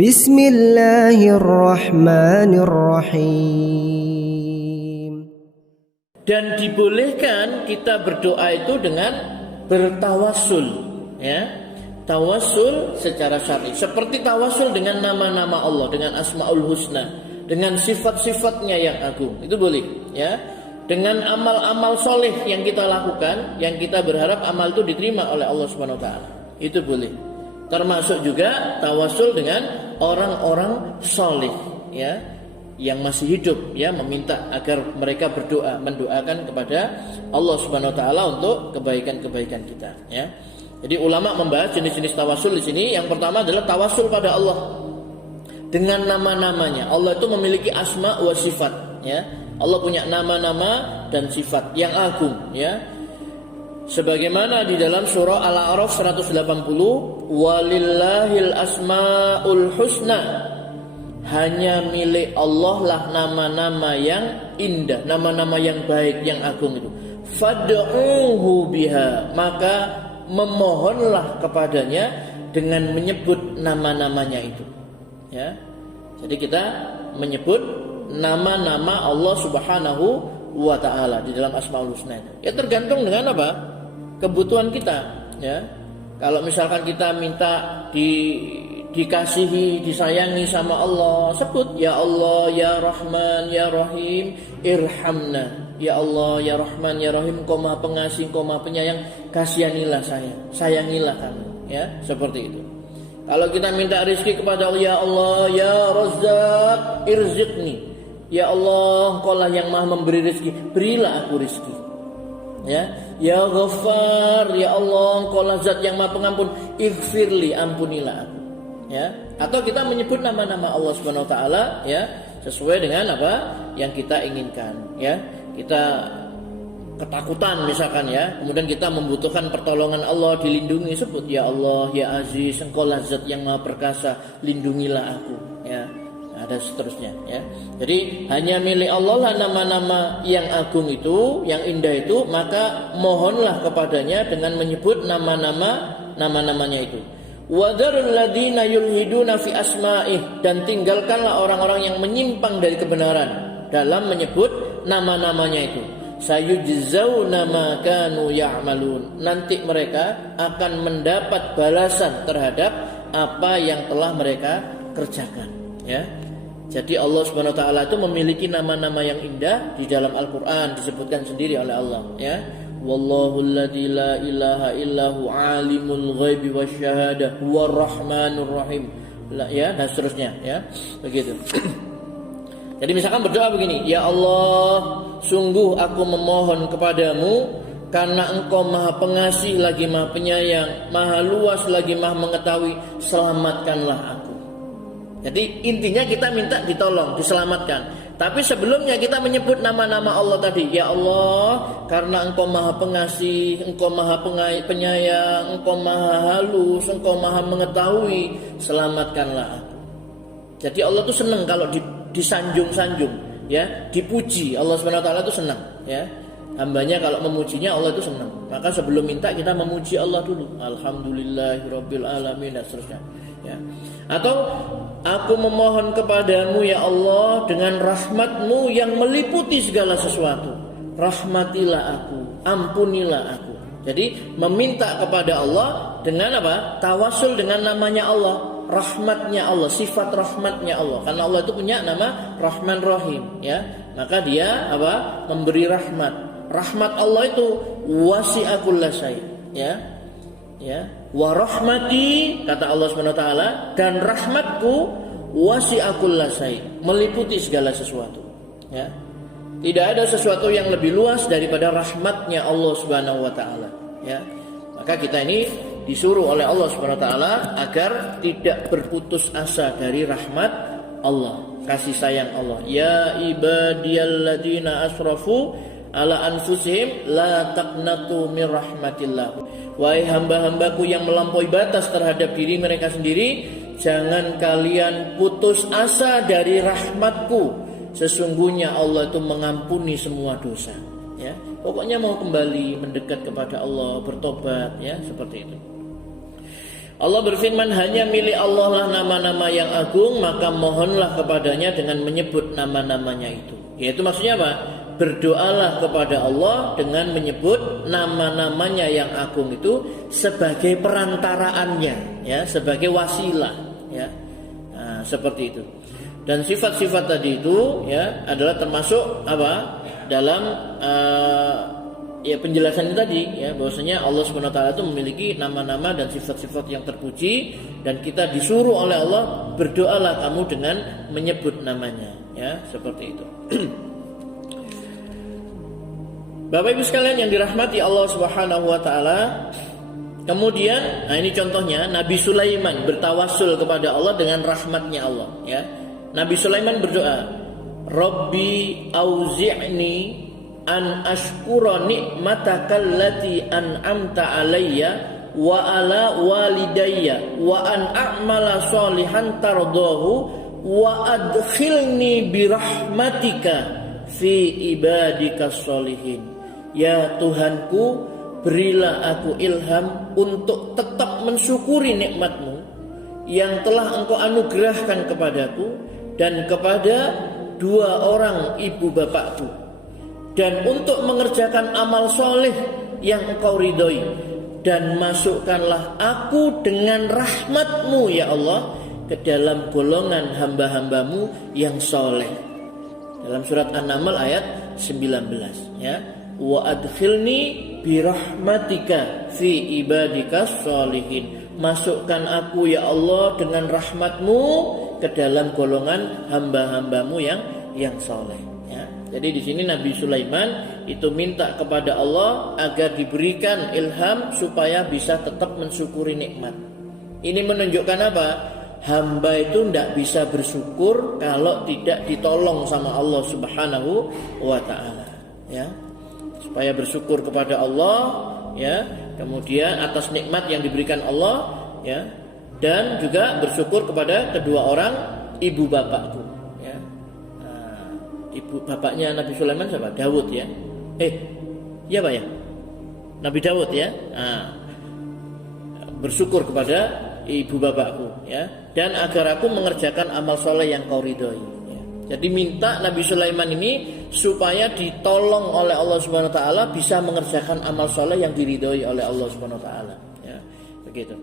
Bismillahirrahmanirrahim. Dan dibolehkan kita berdoa itu dengan bertawassul, ya. Tawassul secara syar'i, seperti tawassul dengan nama-nama Allah, dengan Asmaul Husna, dengan sifat-sifatnya yang agung. Itu boleh, ya. Dengan amal-amal soleh yang kita lakukan, yang kita berharap amal itu diterima oleh Allah Subhanahu wa taala. Itu boleh. Termasuk juga tawassul dengan orang-orang soleh, ya, yang masih hidup, ya, meminta agar mereka mendoakan kepada Allah Subhanahu wa taala untuk kebaikan-kebaikan kita, ya. Jadi ulama membahas jenis-jenis tawassul di sini. Yang pertama adalah tawassul pada Allah dengan nama-namanya. Allah itu memiliki asma wa sifat, ya. Allah punya nama-nama dan sifat yang agung, ya. Sebagaimana di dalam surah Al-A'raf 180, walillahil asmaul husna, hanya milik Allah lah nama-nama yang indah, nama-nama yang baik, yang agung itu. Fad'uhu biha, maka memohonlah kepadanya dengan menyebut nama-namanya itu, ya. Jadi kita menyebut nama-nama Allah Subhanahu wa ta'ala di dalam Asmaul Husna itu. Ya tergantung dengan apa? Kebutuhan kita, ya. Kalau misalkan kita minta dikasihi, disayangi sama Allah, sebut ya Allah, ya Rahman, ya Rahim, irhamna. Ya Allah, ya Rahman, ya Rahim, Engkau Maha Pengasih, Engkau Maha Penyayang, kasihanilah saya, sayangilah kami, ya, seperti itu. Kalau kita minta rezeki kepada Allah, ya Allah, ya Razzaq, irziqni. Ya Allah, Engkau lah yang Maha memberi rezeki, berilah aku rezeki. Ya Ghaffar, ya Allah, Engkau lah Zat yang Maha Pengampun, ighfirli, ampunilah aku. Ya, atau kita menyebut nama-nama Allah Subhanahu wa taala, ya, sesuai dengan apa yang kita inginkan, ya. Kita ketakutan misalkan, ya, kemudian kita membutuhkan pertolongan Allah, dilindungi, sebut ya Allah, ya Aziz, Engkau lah Zat yang Maha Perkasa, lindungilah aku, ya. Ada seterusnya, ya. Jadi hanya milik Allah lah nama-nama yang agung itu, yang indah itu, maka mohonlah kepadanya dengan menyebut nama-namanya itu. Wadarul ladina yulhiduna fi asma'ih, dan tinggalkanlah orang-orang yang menyimpang dari kebenaran dalam menyebut nama-namanya itu. Sayujzauna ma kanu ya'malun, nanti mereka akan mendapat balasan terhadap apa yang telah mereka kerjakan, ya. Jadi Allah Subhanahu wa taala itu memiliki nama-nama yang indah. Di dalam Al-Qur'an disebutkan sendiri oleh Allah, ya. Wallahu alladzi la ilaha illahu alimul ghaibi wasyahada huwar rahmanur rahim, ya, dan seterusnya, ya. Begitu. Jadi misalkan berdoa begini, ya Allah, sungguh aku memohon kepadamu karena Engkau Maha Pengasih lagi Maha Penyayang, Maha Luas lagi Maha Mengetahui, selamatkanlah aku. Jadi intinya kita minta ditolong, diselamatkan. Tapi sebelumnya kita menyebut nama-nama Allah tadi. Ya Allah, karena Engkau Maha Pengasih, Engkau Maha Penyayang, Engkau Maha Halus, Engkau Maha Mengetahui, selamatkanlah aku. Jadi Allah itu senang kalau disanjung-sanjung, ya, dipuji. Allah Subhanahu wa taala itu senang, ya. Hambanya kalau memujinya Allah itu senang. Maka sebelum minta kita memuji Allah dulu. Alhamdulillahirabbil alamin, dan seterusnya, ya. Atau aku memohon kepadamu ya Allah dengan rahmat-Mu yang meliputi segala sesuatu. Rahmatilah aku, ampunilah aku. Jadi meminta kepada Allah dengan apa? Tawassul dengan namanya Allah, rahmatnya Allah, sifat rahmatnya Allah. Karena Allah itu punya nama Rahman Rahim, ya. Maka dia apa? Memberi rahmat. Rahmat Allah itu wasi'a kullasyai, ya. Ya, wa rahmati, kata Allah Subhanahu wa taala, dan rahmatku wasi'a kullasyai, meliputi segala sesuatu, ya. Tidak ada sesuatu yang lebih luas daripada rahmatnya Allah Subhanahu wa taala, ya. Maka kita ini disuruh oleh Allah Subhanahu wa taala agar tidak berputus asa dari rahmat Allah, kasih sayang Allah. Ya ibadiyalladzina asrafu ala anfusihim la taqnatu min rahmatillah. Wahai hamba-hambaku yang melampaui batas terhadap diri mereka sendiri, jangan kalian putus asa dari rahmatku. Sesungguhnya Allah itu mengampuni semua dosa, ya. Pokoknya mau kembali mendekat kepada Allah, bertobat, ya, seperti itu. Allah berfirman, hanya milik Allah lah nama-nama yang agung, maka mohonlah kepadanya dengan menyebut nama-namanya itu. Yaitu maksudnya apa? Berdoalah kepada Allah dengan menyebut nama-namanya yang agung itu sebagai perantaraannya, ya, sebagai wasilah, ya. Nah, seperti itu. Dan sifat-sifat tadi itu, ya, adalah termasuk apa? Dalam ya penjelasan tadi, ya, bahwasanya Allah Subhanahu wa taala itu memiliki nama-nama dan sifat-sifat yang terpuji, dan kita disuruh oleh Allah, berdoalah kamu dengan menyebut namanya, ya, seperti itu. Bapak Ibu sekalian yang dirahmati Allah Subhanahu wa taala, kemudian nah ini contohnya Nabi Sulaiman bertawassul kepada Allah dengan rahmatnya Allah, ya. Nabi Sulaiman berdoa, Rabbi auzi'ni an ashkura ni'mataka allati an'amta alayya wa ala walidayya wa an a'mala sholihan tardahu wa adkhilni birahmatika fi ibadikas sholihin. Ya Tuhanku, berilah aku ilham untuk tetap mensyukuri nikmat-Mu yang telah Engkau anugerahkan kepadaku dan kepada dua orang ibu bapakku, dan untuk mengerjakan amal soleh yang Engkau ridhoi, dan masukkanlah aku dengan rahmat-Mu ya Allah ke dalam golongan hamba-hamba-Mu yang soleh. Dalam surat An-Naml ayat 19, ya. Wa adkhilni birahmatika fi ibadikas sholihin. Masukkan aku ya Allah dengan rahmat-Mu ke dalam golongan hamba-hamba-Mu yang soleh, ya. Jadi di sini Nabi Sulaiman itu minta kepada Allah agar diberikan ilham supaya bisa tetap mensyukuri nikmat. Ini menunjukkan apa? Hamba itu tidak bisa bersyukur kalau tidak ditolong sama Allah Subhanahu wa taala, ya. Supaya bersyukur kepada Allah, ya, kemudian atas nikmat yang diberikan Allah, ya, dan juga bersyukur kepada kedua orang ibu bapakku, ya. Nah, ibu bapaknya Nabi Sulaiman siapa? Daud, ya. Iya Pak ya? Nabi Daud, ya. Nah, bersyukur kepada ibu bapakku, ya, dan agar aku mengerjakan amal soleh yang Kau ridhoi, ya. Jadi minta Nabi Sulaiman ini supaya ditolong oleh Allah Subhanahu wa taala bisa mengerjakan amal soleh yang diridhoi oleh Allah Subhanahu wa taala, ya. Begitu.